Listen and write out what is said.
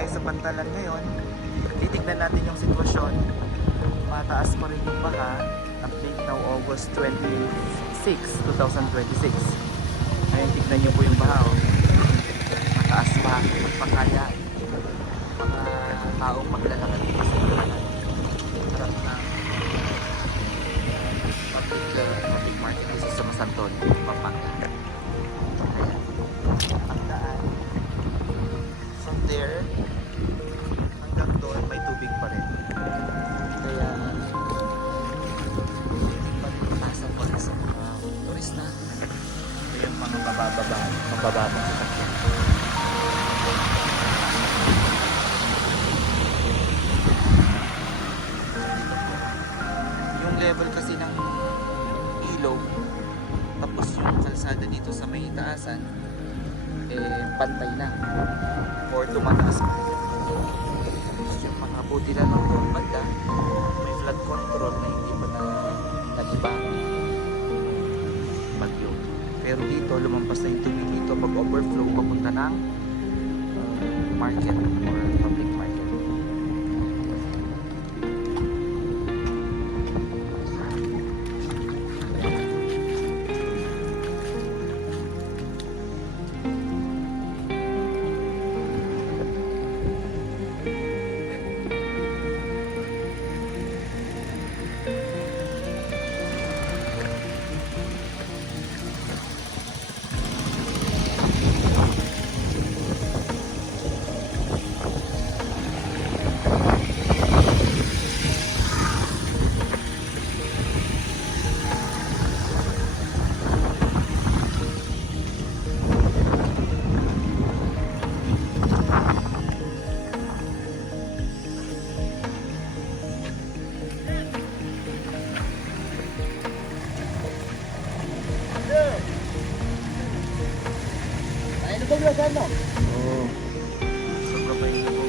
tayo sa Pantalan ngayon. Titignan natin yung sitwasyon. Mataas pa rin yung baha. Update now August 26, 2026. Ngayon tignan nyo po yung baha. Oh. Mataas pa. Magpakaya. Mga taong maglalakad dito sa Pantalan. Harap na public market dito sa Masantol, Pampanga. Ayan. Ang daan. From there, hanggang doon may tubig pa rin. Kaya pag-asa pa rin sa mga turista. Ito yung mga mabababang sasakyan. Yung level kasi ng ilog, tapos yung kalsada dito sa may taasan, pantay na or tumataas pa. Yung mga buti na ng doon banda, may flood control na hindi pa na nagiba bagyo. Pero dito lumampas na yung tubig dito pag overflow papunta ng market or public market. Oo. Sobra pa yung